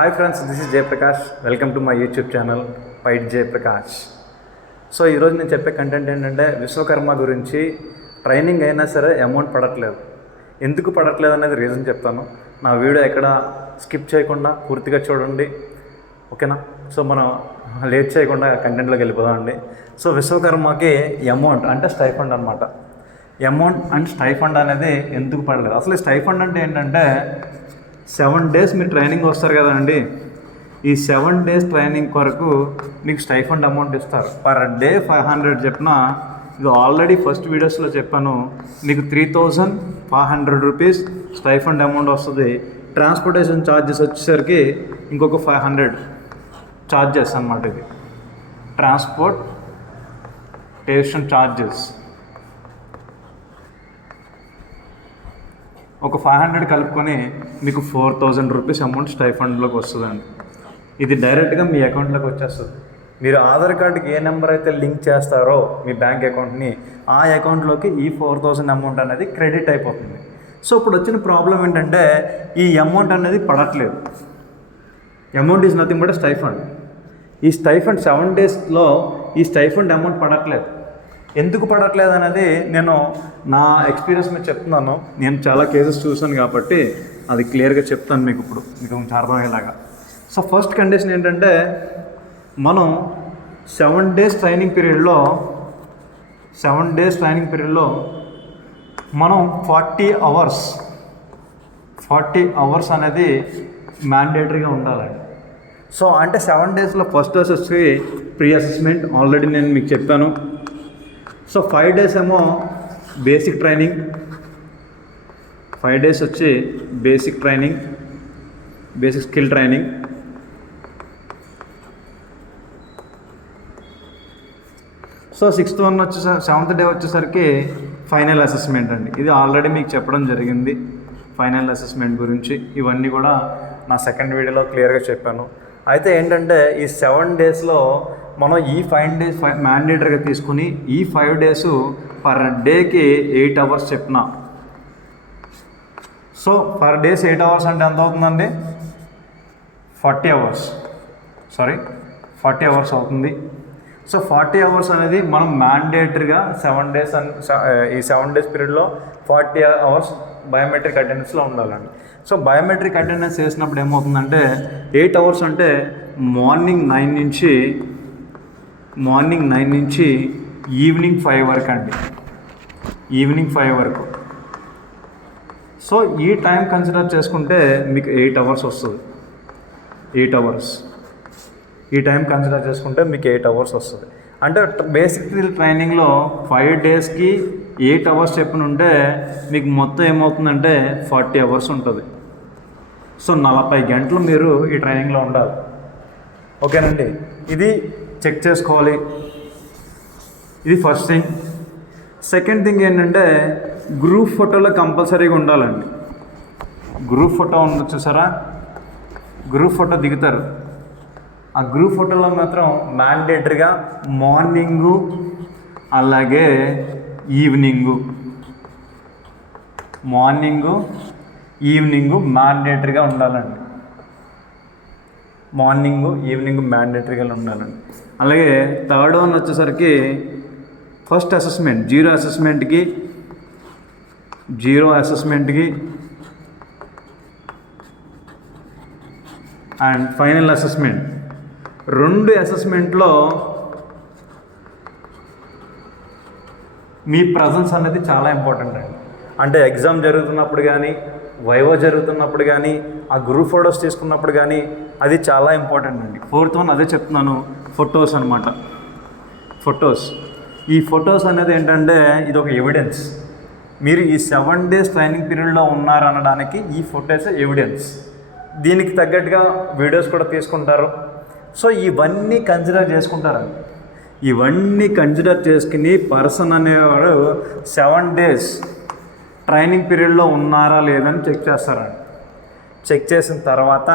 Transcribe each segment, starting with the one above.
Hi friends this is Jayaprakash welcome to my YouTube channel పైట్ Jayaprakash so ఈరోజు నేను చెప్పే content ఏంటంటే విశ్వకర్మ గురించి ట్రైనింగ్ అయినా సరే అమౌంట్ పడట్లేదు. ఎందుకు పడట్లేదు అనేది రీజన్ చెప్తాను. నా వీడియో ఎక్కడ స్కిప్ చేయకుండా పూర్తిగా చూడండి. ఓకేనా సో మనం లేట్ చేయకుండా కంటెంట్లోకి వెళ్ళిపోదామండి సో విశ్వకర్మకి అమౌంట్ అంటే స్టైఫండ్ అనమాట అమౌంట్ అండ్ స్టైఫండ్ అనేది ఎందుకు పడలేదు? అసలు స్టైఫండ్ అంటే ఏంటంటే సెవెన్ డేస్ మీరు ట్రైనింగ్ వస్తారు కదండి. ఈ సెవెన్ డేస్ ట్రైనింగ్ కొరకు మీకు స్టైఫండ్ అమౌంట్ ఇస్తారు. పర్ డే ఫైవ్ హండ్రెడ్ చెప్పిన ఇది ఆల్రెడీ ఫస్ట్ వీడియోస్లో చెప్పాను. మీకు three thousand five hundred rupees stipend amount వస్తుంది. ట్రాన్స్పోర్టేషన్ ఛార్జెస్ వచ్చేసరికి ఇంకొక ఫైవ్ హండ్రెడ్ ఛార్జెస్ అన్నమాట ఇది. ట్రాన్స్పోర్ట్ టేషన్ ఛార్జెస్ ఒక ఫైవ్ హండ్రెడ్ కలుపుకొని మీకు ఫోర్ థౌజండ్ రూపీస్ అమౌంట్ స్టైఫండ్లోకి వస్తుందండి. ఇది డైరెక్ట్గా మీ అకౌంట్లోకి వచ్చేస్తుంది. మీరు ఆధార్ కార్డుకి ఏ నెంబర్ అయితే లింక్ చేస్తారో మీ బ్యాంక్ అకౌంట్ని ఆ అకౌంట్లోకి ఈ ఫోర్ థౌజండ్ అమౌంట్ అనేది క్రెడిట్ అయిపోతుంది. సో ఇప్పుడు వచ్చిన ప్రాబ్లం ఏంటంటే ఈ అమౌంట్ అనేది పడట్లేదు. Amount is nothing but stipend ఈ స్టైఫండ్ సెవెన్ డేస్లో ఈ స్టైఫండ్ అమౌంట్ పడట్లేదు. ఎందుకు పడట్లేదు అనేది నేను నా ఎక్స్పీరియన్స్ మీద చెప్తున్నాను. నేను చాలా కేసెస్ చూసాను కాబట్టి అది క్లియర్గా చెప్తాను మీకు ఇప్పుడు. మీకు కొంచెం అర్థమయ్యేలాగా. సో ఫస్ట్ కండిషన్ ఏంటంటే మనం సెవెన్ డేస్ ట్రైనింగ్ పీరియడ్లో సెవెన్ డేస్ ట్రైనింగ్ పీరియడ్లో మనం ఫార్టీ అవర్స్ ఫార్టీ అవర్స్ అనేది మ్యాండేటరీగా ఉండాలండి. సో అంటే సెవెన్ డేస్లో ఫస్ట్ డేస్ వచ్చి ప్రీ అసెస్మెంట్ ఆల్రెడీ నేను మీకు చెప్పాను. సో ఫైవ్ డేస్ ఏమో బేసిక్ ట్రైనింగ్ ఫైవ్ డేస్ వచ్చి basic training basic skill training so sixth one వచ్చేసరి seventh day వచ్చేసరికి ఫైనల్ అసెస్మెంట్ అండి. ఇది ఆల్రెడీ మీకు చెప్పడం జరిగింది. ఫైనల్ అసెస్మెంట్ గురించి. ఇవన్నీ కూడా నా సెకండ్ వీడియోలో క్లియర్గా చెప్పాను. అయితే ఏంటంటే ఈ సెవెన్ డేస్లో మనం ఈ ఫైవ్ డేస్ ఫైవ్ మ్యాండేటరీగా తీసుకుని ఈ ఫైవ్ డేస్ పర్ డేకి ఎయిట్ అవర్స్ చెప్పిన. So per days eight hours అంటే ఎంత అవుతుందండి? Forty hours sorry forty hours అవుతుంది. సో ఫార్టీ అవర్స్ అనేది మనం మ్యాండేటరీగా సెవెన్ డేస్ ఈ సెవెన్ డేస్ పీరియడ్లో ఫార్టీ అవర్స్ బయోమెట్రిక్ అటెండెన్స్లో ఉండాలండి. సో బయోమెట్రిక్ అటెండెన్స్ చేసినప్పుడు ఏమవుతుందంటే ఎయిట్ అవర్స్ అంటే మార్నింగ్ నైన్ నుంచి మార్నింగ్ నైన్ నుంచి ఈవినింగ్ ఫైవ్ వరకు అండి. ఈవినింగ్ ఫైవ్ వరకు. సో ఈ టైం కన్సిడర్ చేసుకుంటే మీకు ఎయిట్ అవర్స్ వస్తుంది. Eight hours. ఈ టైం కన్సిడర్ చేసుకుంటే మీకు ఎయిట్ అవర్స్ వస్తుంది. అంటే బేసిక్ ట్రైనింగ్లో ఫైవ్ డేస్కి ఎయిట్ అవర్స్ చెప్పిన ఉంటే మీకు మొత్తం ఏమవుతుందంటే ఫార్టీ అవర్స్ ఉంటుంది. సో నలభై గంటలు మీరు ఈ ట్రైనింగ్లో ఉండాలి. ఓకేనండి? ఇది చెక్ చేసుకోవాలి. ఇది ఫస్ట్ థింగ్ సెకండ్ థింగ్ ఏంటంటే గ్రూప్ ఫోటోలో కంపల్సరీగా ఉండాలండి. గ్రూప్ ఫోటో ఉంది చూసారా? గ్రూప్ ఫోటో దిగుతారు. ఆ గ్రూప్ ఫోటోలో మాత్రం మ్యాండేటరీగా మార్నింగు అలాగే ఈవినింగు మార్నింగు ఈవినింగు మ్యాండేటరీగా ఉండాలండి. మార్నింగ్ ఈవినింగ్ మ్యాండేటరీగా ఉండాలండి అలాగే థర్డ్ వన్ వచ్చేసరికి ఫస్ట్ అసెస్మెంట్ జీరో అసెస్మెంట్కి జీరో అసెస్మెంట్కి అండ్ ఫైనల్ అసెస్మెంట్. రెండు అసెస్మెంట్లో మీ ప్రజెన్స్ అనేది చాలా ఇంపార్టెంట్ అండి. అంటే ఎగ్జామ్ జరుగుతున్నప్పుడు కానీ వైవో జరుగుతున్నప్పుడు కానీ ఆ గ్రూప్ ఫొటోస్ తీసుకున్నప్పుడు కానీ అది చాలా ఇంపార్టెంట్ అండి. ఫోర్త్ వన్ అదే చెప్తున్నాను ఫొటోస్ అనమాట ఫొటోస్ ఈ ఫొటోస్ అనేది ఏంటంటే ఇది ఒక ఎవిడెన్స్ మీరు ఈ సెవెన్ డేస్ ట్రైనింగ్ పీరియడ్లో ఉన్నారనడానికి ఈ ఫొటోస్ ఎవిడెన్స్ దీనికి తగ్గట్టుగా వీడియోస్ కూడా తీసుకుంటారు. సో ఇవన్నీ కన్సిడర్ చేసుకుంటారండి ఇవన్నీ కన్సిడర్ చేసుకుని పర్సన్ అనేవాడు సెవెన్ డేస్ ట్రైనింగ్ పీరియడ్లో ఉన్నారా లేదని చెక్ చేస్తారండి. చెక్ చేసిన తర్వాత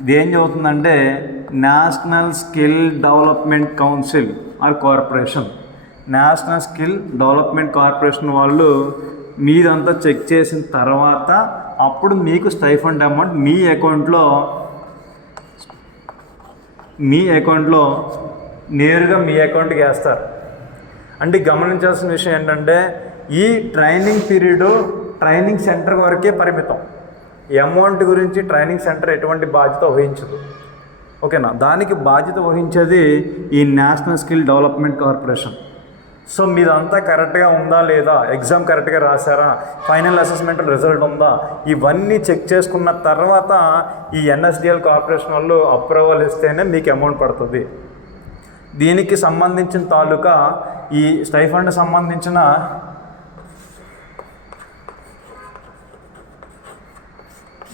ఇది ఏం చదువుతుందంటే national skill development council or corporation. National skill development corporation వాళ్ళు మీదంతా చెక్ చేసిన తర్వాత అప్పుడు మీకు స్టైఫండ్ అమౌంట్ మీ అకౌంట్లో మీ అకౌంట్లో నేరుగా మీ అకౌంట్కి వేస్తారు. అంటే గమనించాల్సిన విషయం ఏంటంటే ఈ ట్రైనింగ్ పీరియడ్ ట్రైనింగ్ సెంటర్ వరకే పరిమితం. ఈ అమౌంట్ గురించి ట్రైనింగ్ సెంటర్ ఎటువంటి బాధ్యత వహించదు. ఓకేనా? దానికి బాధ్యత వహించేది ఈ national skill development corporation. So మీదంతా కరెక్ట్గా ఉందా లేదా? ఎగ్జామ్ కరెక్ట్గా రాశారా? ఫైనల్ అసెస్మెంట్ రిజల్ట్ ఉందా? ఇవన్నీ చెక్ చేసుకున్న తర్వాత ఈ ఎన్ఎస్డిఎల్ కార్పొరేషన్ వాళ్ళు అప్రూవల్ ఇస్తేనే మీకు అమౌంట్ పడుతుంది. దీనికి సంబంధించిన తాలూకా ఈ స్టైఫండ్ సంబంధించిన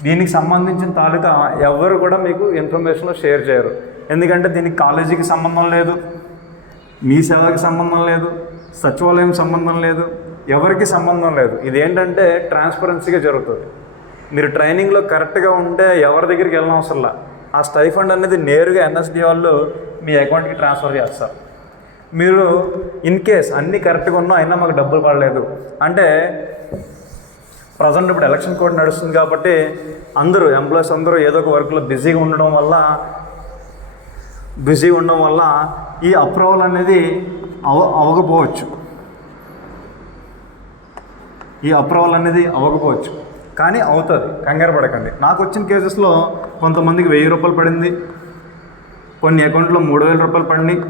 దీనికి సంబంధించిన తాలూకా ఎవరు కూడా మీకు ఇన్ఫర్మేషన్ షేర్ చేయరు. ఎందుకంటే దీనికి కాలేజీకి సంబంధం లేదు మీ సేవకి సంబంధం లేదు సచివాలయం సంబంధం లేదు ఎవరికి సంబంధం లేదు. ఇది ఏంటంటే ట్రాన్స్పరెన్సీగా జరుగుతుంది. మీరు ట్రైనింగ్లో కరెక్ట్గా ఉంటే ఎవరి దగ్గరికి వెళ్ళిన అవసరంలా ఆ స్టైఫండ్ అనేది నేరుగా ఎన్ఎస్డి వాళ్ళు మీ అకౌంట్కి ట్రాన్స్ఫర్ చేస్తారు. మీరు ఇన్ కేస్ అన్నీ కరెక్ట్గా ఉన్నా అయినా మాకు డబ్బులు పడలేదు. అంటే ప్రజెంట్ ఇప్పుడు ఎలక్షన్ కోడ్ నడుస్తుంది కాబట్టి అందరూ ఎంప్లాయీస్ అందరూ ఏదో ఒక వర్క్లో బిజీగా ఉండడం వల్ల బిజీ ఉండడం వల్ల ఈ అప్రూవల్ అనేది అవ అవ్వకపోవచ్చు. ఈ అప్రూవల్ అనేది అవ్వకపోవచ్చు. కానీ అవుతుంది కంగారు పడకండి. నాకు వచ్చిన కేసెస్లో కొంతమందికి వెయ్యి రూపాయలు పడింది కొన్ని అకౌంట్లో మూడు వేల రూపాయలు పడినాయి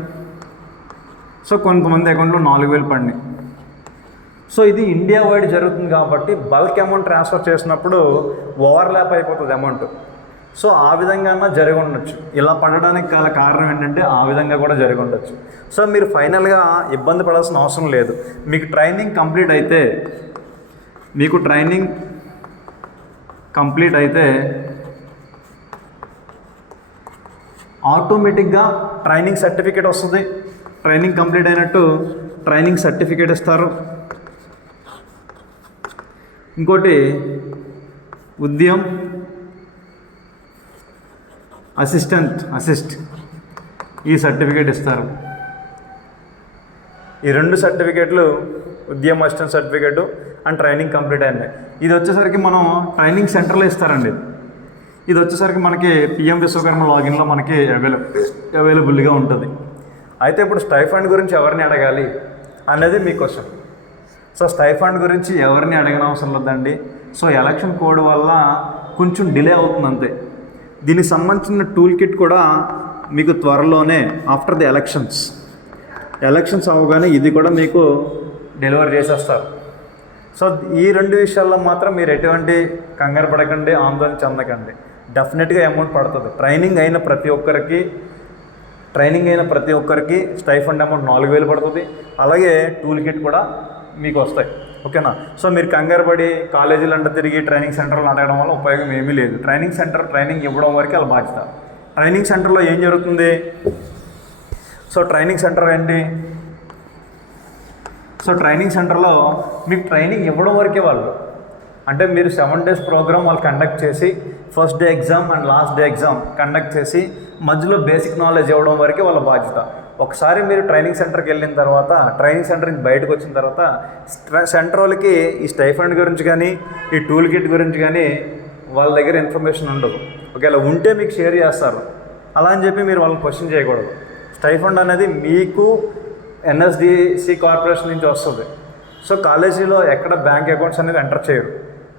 సో కొంతమంది అకౌంట్లో నాలుగు వేలు పడినాయి. సో ఇది ఇండియా వైడ్ జరుగుతుంది కాబట్టి బల్క్ అమౌంట్ ట్రాన్స్ఫర్ చేసినప్పుడు ఓవర్లాప్ అయిపోతుంది అమౌంట్ సో ఆ విధంగా జరిగి ఉండొచ్చు. ఇలా పడడానికి గల కారణం ఏంటంటే ఆ విధంగా కూడా జరిగి ఉండొచ్చు. సో మీరు ఫైనల్గా ఇబ్బంది పడాల్సిన అవసరం లేదు. మీకు ట్రైనింగ్ కంప్లీట్ అయితే మీకు ట్రైనింగ్ కంప్లీట్ అయితే ఆటోమేటిక్గా ట్రైనింగ్ సర్టిఫికేట్ వస్తుంది. ట్రైనింగ్ కంప్లీట్ అయినట్టు ట్రైనింగ్ సర్టిఫికేట్ ఇస్తారు. ఇంకోటి ఉద్యమ్ అసిస్టెంట్ అసిస్ట్ ఈ సర్టిఫికేట్ ఇస్తారు. ఈ రెండు సర్టిఫికేట్లు Udyam assistant certificate and training complete అయింది. ఇది వచ్చేసరికి మనం ట్రైనింగ్ సెంటర్లో ఇస్తారండి. ఇది వచ్చేసరికి మనకి పిఎం విశ్వకర్మ లాగిన్లో మనకి అవైలబుల్ అవైలబుల్గా ఉంటుంది. అయితే ఇప్పుడు స్టైఫండ్ గురించి ఎవరిని అడగాలి? అనేది మీ క్వశ్చన్ సో స్టైఫండ్ గురించి ఎవరిని అడగని అవసరం లేదండి. సో ఎలక్షన్ కోడ్ వల్ల కొంచెం డిలే అవుతుంది అంతే. దీనికి సంబంధించిన టూల్ కిట్ కూడా మీకు త్వరలోనే ఆఫ్టర్ ది ఎలక్షన్స్. ఎలక్షన్స్ అవగానే ఇది కూడా మీకు డెలివరీ చేసేస్తారు. సో ఈ రెండు విషయాల్లో మాత్రం మీరు ఎటువంటి కంగారు పడకండి ఆందోళన చెందకండి. డెఫినెట్గా అమౌంట్ పడుతుంది. ట్రైనింగ్ అయిన ప్రతి ఒక్కరికి ట్రైనింగ్ అయిన ప్రతి ఒక్కరికి స్టైఫండ్ అమౌంట్ నాలుగు వేలు పడుతుంది. అలాగే టూల్ కిట్ కూడా మీకు వస్తాయి. ఓకేనా? సో మీరు కంగారు పడి కాలేజీలు అంటే తిరిగి ట్రైనింగ్ సెంటర్లు అడగడం వల్ల ఉపయోగం ఏమీ లేదు. ట్రైనింగ్ సెంటర్ ట్రైనింగ్ ఇవ్వడం వరకు వాళ్ళ బాధ్యత. ట్రైనింగ్ సెంటర్లో ఏం జరుగుతుంది? సో ట్రైనింగ్ సెంటర్ ఏంటి? సో ట్రైనింగ్ సెంటర్లో మీకు ట్రైనింగ్ ఇవ్వడం వరకే వాళ్ళు. అంటే మీరు సెవెన్ డేస్ ప్రోగ్రామ్ వాళ్ళు కండక్ట్ చేసి first day exam and last day exam conduct చేసి మధ్యలో బేసిక్ నాలెడ్జ్ ఇవ్వడం వరకే వాళ్ళ బాధ్యత. ఒకసారి మీరు ట్రైనింగ్ సెంటర్కి వెళ్ళిన తర్వాత ట్రైనింగ్ సెంటర్ నుంచి బయటకు వచ్చిన తర్వాత స్ట్ర- సెంటర్ వాళ్ళకి ఈ స్టైఫండ్ గురించి కానీ ఈ టూల్ కిట్ గురించి కానీ వాళ్ళ దగ్గర ఇన్ఫర్మేషన్ ఉండదు. ఒకవేళ ఉంటే మీకు షేర్ చేస్తారు. అలా అని చెప్పి మీరు వాళ్ళని క్వశ్చన్ చేయకూడదు. స్టైఫండ్ అనేది మీకు ఎన్ఎస్డిసి కార్పొరేషన్ నుంచి వస్తుంది. సో కాలేజీలో ఎక్కడ బ్యాంక్ అకౌంట్స్ అనేది ఎంటర్ చేయరు.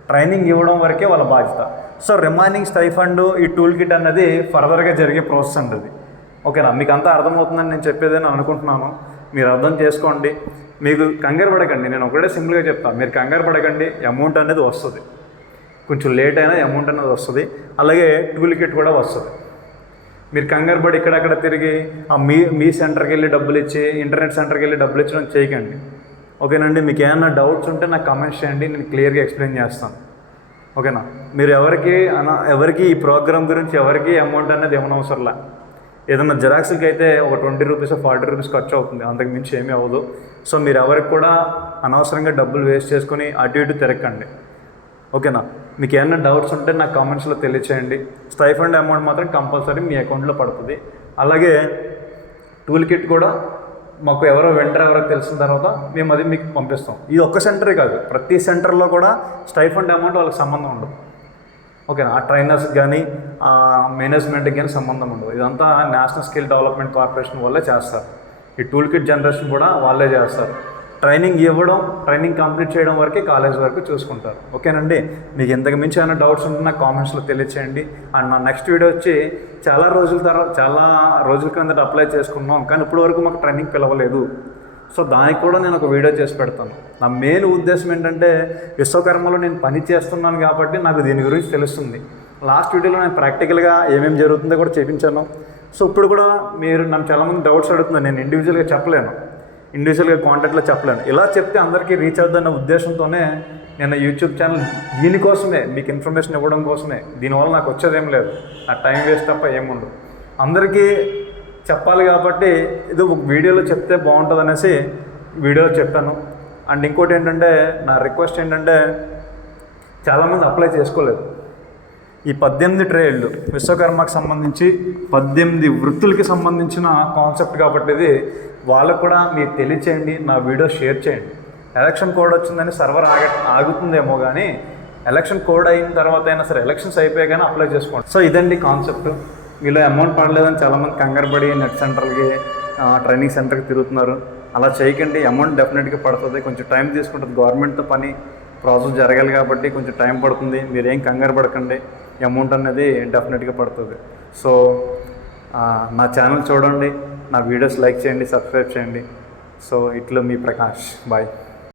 ట్రైనింగ్ ఇవ్వడం వరకే వాళ్ళ బాధ్యత. సో రిమైనింగ్ స్టైఫండ్ ఈ టూల్ కిట్ అన్నది ఫర్దర్గా జరిగే ప్రాసెస్ అండి అది. ఓకేనా మీకు అంతా అర్థమవుతుందని నేను చెప్పేదని అనుకుంటున్నాను. మీరు అర్థం చేసుకోండి. మీకు కంగారు పడకండి నేను ఒకటే సింపుల్గా చెప్తాను మీరు కంగారు పడకండి అమౌంట్ అనేది వస్తుంది. కొంచెం లేట్ అయినా అమౌంట్ అనేది వస్తుంది. అలాగే టూల్ కిట్ కూడా వస్తుంది. మీరు కంగారు పడి ఇక్కడక్కడ తిరిగి ఆ మీ మీ సెంటర్కి వెళ్ళి డబ్బులు ఇచ్చి ఇంటర్నెట్ సెంటర్కి వెళ్ళి డబ్బులు ఇచ్చడం చేయకండి. ఓకేనండి మీకు ఏమైనా డౌట్స్ ఉంటే నాకు కామెంట్స్ చేయండి నేను క్లియర్గా ఎక్స్ప్లెయిన్ చేస్తాను. ఓకేనా మీరు ఎవరికి అన ఎవరికి ఈ ప్రోగ్రామ్ గురించి ఎవరికి అమౌంట్ అనేది ఏమైనా ఏదైనా జిరాక్స్కి అయితే ఒక ట్వంటీ రూపీస్ ఫార్టీ రూపీస్ ఖర్చు అవుతుంది. అంతకు మించి ఏమీ అవ్వదు. సో మీరు ఎవరికి కూడా అనవసరంగా డబ్బులు వేస్ట్ చేసుకొని అటు ఇటు తిరగకండి. ఓకేనా? మీకు ఏమైనా డౌట్స్ ఉంటే నాకు కామెంట్స్లో తెలియచేయండి. స్టైఫండ్ అమౌంట్ మాత్రం కంపల్సరీ మీ అకౌంట్లో పడుతుంది. అలాగే టూల్ కిట్ కూడా మాకు ఎవరో వెంటర్ ఎవరో తెలిసిన తర్వాత మేము అది మీకు పంపిస్తాం. ఇది ఒక్క సెంటరే కాదు. ప్రతి సెంటర్లో కూడా స్టైఫండ్ అమౌంట్ వాళ్ళకి సంబంధం ఉండదు. ఓకే ఆ ట్రైనర్స్ కానీ ఆ మేనేజ్మెంట్కి కానీ సంబంధం ఉండదు. ఇదంతా నేషనల్ స్కిల్ డెవలప్మెంట్ కార్పొరేషన్ వల్లే చేస్తారు. ఈ టూల్ కిట్ జనరేషన్ కూడా వాళ్ళే చేస్తారు. ట్రైనింగ్ ఇవ్వడం ట్రైనింగ్ కంప్లీట్ చేయడం వరకే కాలేజ్ వరకు చూసుకుంటారు. ఓకేనండి? మీకు ఇంతకు మించి ఏమైనా డౌట్స్ ఉంటే నాకు కామెంట్స్లో తెలియచేయండి. అండ్ నా నెక్స్ట్ వీడియో వచ్చి చాలా రోజుల తర్వాత చాలా రోజుల క్రిందట అప్లై చేసుకున్నాం. కానీ ఇప్పటి వరకు మాకు ట్రైనింగ్ పిలవలేదు. సో దానికి కూడా నేను ఒక వీడియో చేసి పెడతాను. నా మెయిన్ ఉద్దేశం ఏంటంటే విశ్వకర్మలో నేను పని చేస్తున్నాను కాబట్టి నాకు దీని గురించి తెలుస్తుంది. లాస్ట్ వీడియోలో నేను ప్రాక్టికల్గా ఏమేమి జరుగుతుందో కూడా చూపించాను. సో ఇప్పుడు కూడా మీరు నన్ను చాలామంది డౌట్స్ అడుగుతున్నారు. నేను ఇండివిజువల్గా చెప్పలేను. ఇండివిజువల్గా కాంటాక్ట్లో చెప్పలేను. ఇలా చెప్తే అందరికీ రీచ్ అవుద్దన్న ఉద్దేశంతోనే నేను యూట్యూబ్ ఛానల్ దీనికోసమే మీకు ఇన్ఫర్మేషన్ ఇవ్వడం కోసమే. దీనివల్ల నాకు వచ్చేదేం లేదు. నా టైం వేస్ట్ తప్ప ఏముండదు అందరికీ చెప్పాలి కాబట్టి ఇది ఒక వీడియోలో చెప్తే బాగుంటుంది అనేసి వీడియోలో చెప్పాను. అండ్ ఇంకోటి ఏంటంటే నా రిక్వెస్ట్ ఏంటంటే చాలామంది అప్లై చేసుకోలేదు. ఈ పద్దెనిమిది ట్రేడ్లు విశ్వకర్మకు సంబంధించి పద్దెనిమిది వృత్తులకి సంబంధించిన కాన్సెప్ట్ కాబట్టి ఇది వాళ్ళకు కూడా మీరు తెలియచేయండి నా వీడియో షేర్ చేయండి. ఎలక్షన్ కోడ్ వచ్చిందని సర్వర్ ఆగ ఆగుతుందేమో కానీ ఎలక్షన్ కోడ్ అయిన తర్వాత అయినా సరే ఎలక్షన్స్ అయిపోయాగానే అప్లై చేసుకోండి. సో ఇదండి కాన్సెప్ట్. మీలో అమౌంట్ పడలేదని చాలామంది కంగారు పడి నెట్ సెంటర్కి ట్రైనింగ్ సెంటర్కి తిరుగుతున్నారు. అలా చేయకండి అమౌంట్ డెఫినెట్గా పడుతుంది. కొంచెం టైం తీసుకుంటుంది. గవర్నమెంట్తో పని ప్రాసెస్ జరగాలి కాబట్టి కొంచెం టైం పడుతుంది. మీరేం కంగారు పడకండి. అమౌంట్ అనేది డెఫినెట్గా పడుతుంది. సో నా ఛానల్ చూడండి. నా వీడియోస్ లైక్ చేయండి సబ్స్క్రైబ్ చేయండి. సో ఇట్లు మీ ప్రకాష్. బాయ్